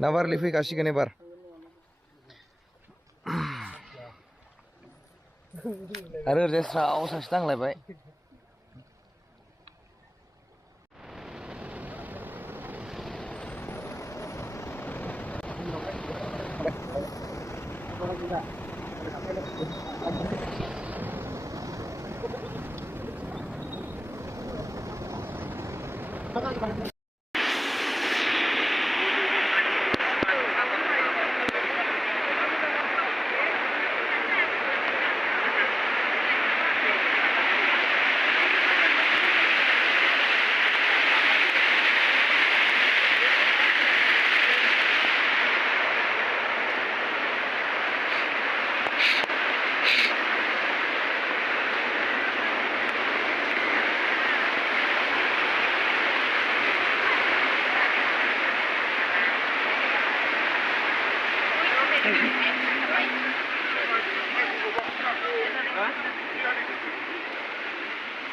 नाबारलि फैखासिगोन एबार आरो ओरैजाय स्राव सासे नांलायबाय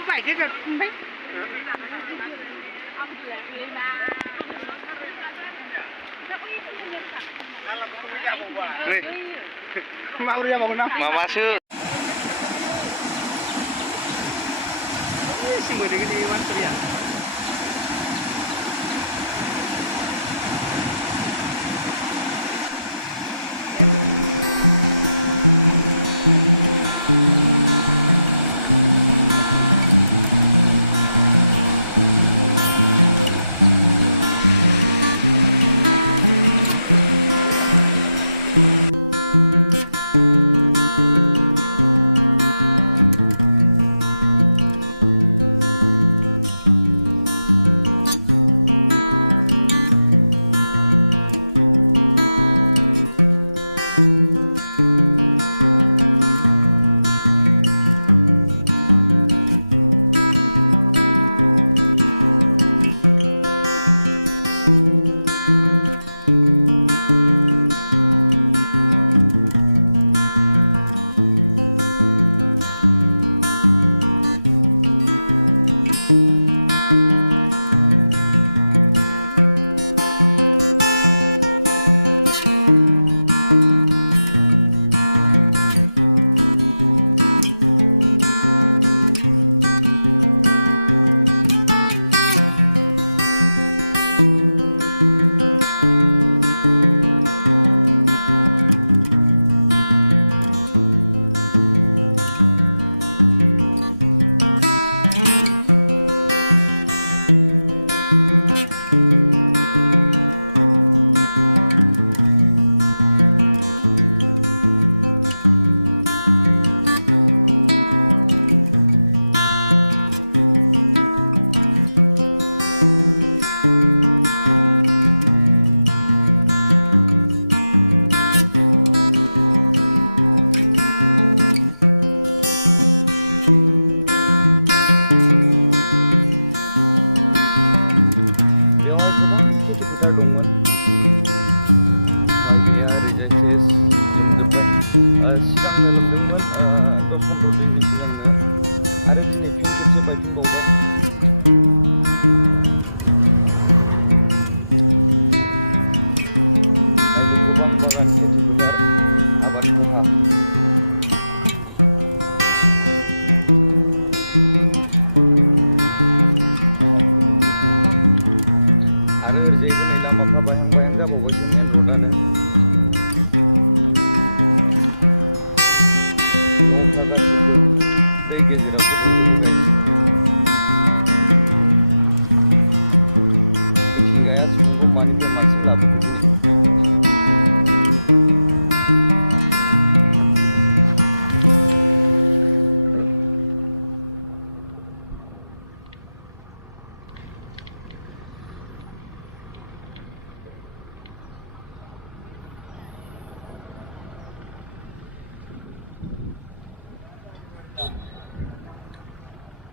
Phải cái đợt mấy mau dia bangun apa? Mau masuk. Sih boleh gini mantul ya.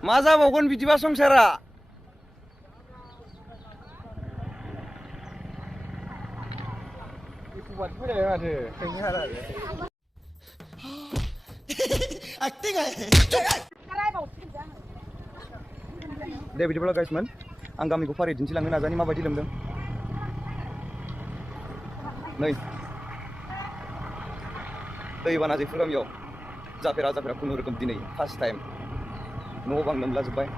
मा जाबावगोन बिदिबा संसारा दे बिदिब्ला गाइसमोन आं गामिखौ फारि दिन्थिलांनो नाजानि माबायदि लोमदों नै दैबाना जैफोर गामियाव जाफेरा खुनुरोखोम दिनै फार्स्ट टाइम न' बां लोमलाजोब्बाय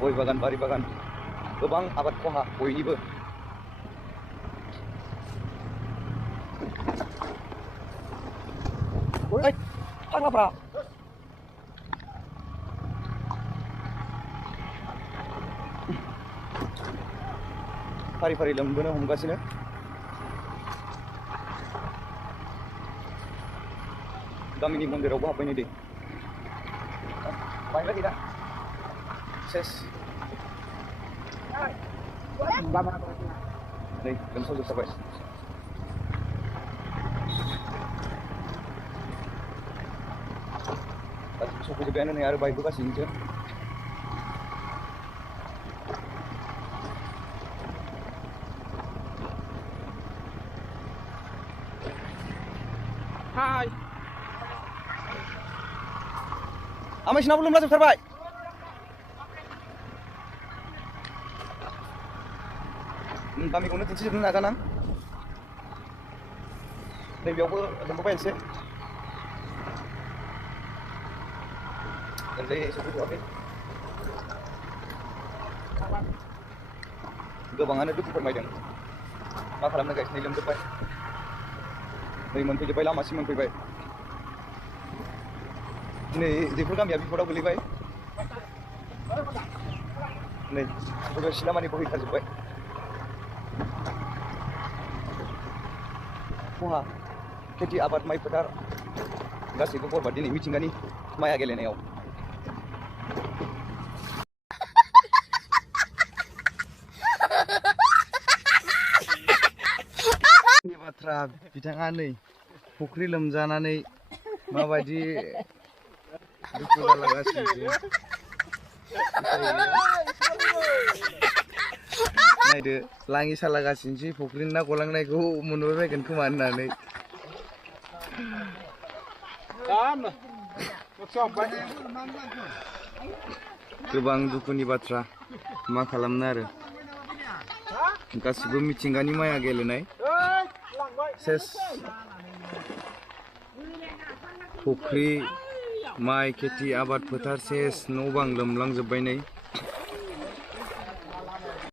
गय बागान बारि बागान गोबां आबाद खहा बयनिबो फाग्लाफ्रा फारि फारि लोमबोनो हमगासिनो गामिनि मन्दिरावबो हाबबाय नै दै बायला गैला सेस नै लोमसावजोबथारबाय सफैजोब्बायानो नै आरो बायबोगासिनोसो Hai. आमाइसिनाबो लोमलाजोबथारबाय गामिखौनो दिन्थिजोबनो नाजानां नैबेयावबो लोमबोबाय एसे गोबाङानो दुखु फोरमायदों मा खालामनो गायसिनो लोमजोब्बाय नै मोनफैजोब्बाय लामासिम मोनफैबाय दिनै जेफोर गामिया बिपदाव गोलैबाय नै सिलामानि बोहैखाजोब्बाय खहा खेथि आबाद माइ फोथार गासैबो बरबाद दिनै मिथिंगानि माया गेलेनायाव बाथ्रा बिथाङा नै फुख्रि लोमजानानै माबायदि दुखु जालागासिनो नायदो लाङि सालागासिनोसै फुख्रिनि ना गलांनायखौ मोनबाय बायगोन खोमा होननानै गोबां दुखुनि बाथ्रा मा खालामनो आरो गासिबो मिथिंगानि माया गेलेनाय सेस फुख्रि माइ खेथि आबाद फोथार सेस न' बां लोमलांजोब्बाय नै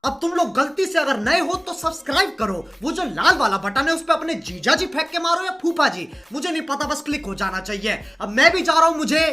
अब तुम लोग गलती से अगर नए हो तो सब्सक्राइब करो वो जो लाल वाला बटन है उस पे अपने जीजा जी फेंक के मारो या फूफा जी मुझे नहीं पता बस क्लिक हो जाना चाहिए अब मैं भी जा रहा हूं मुझे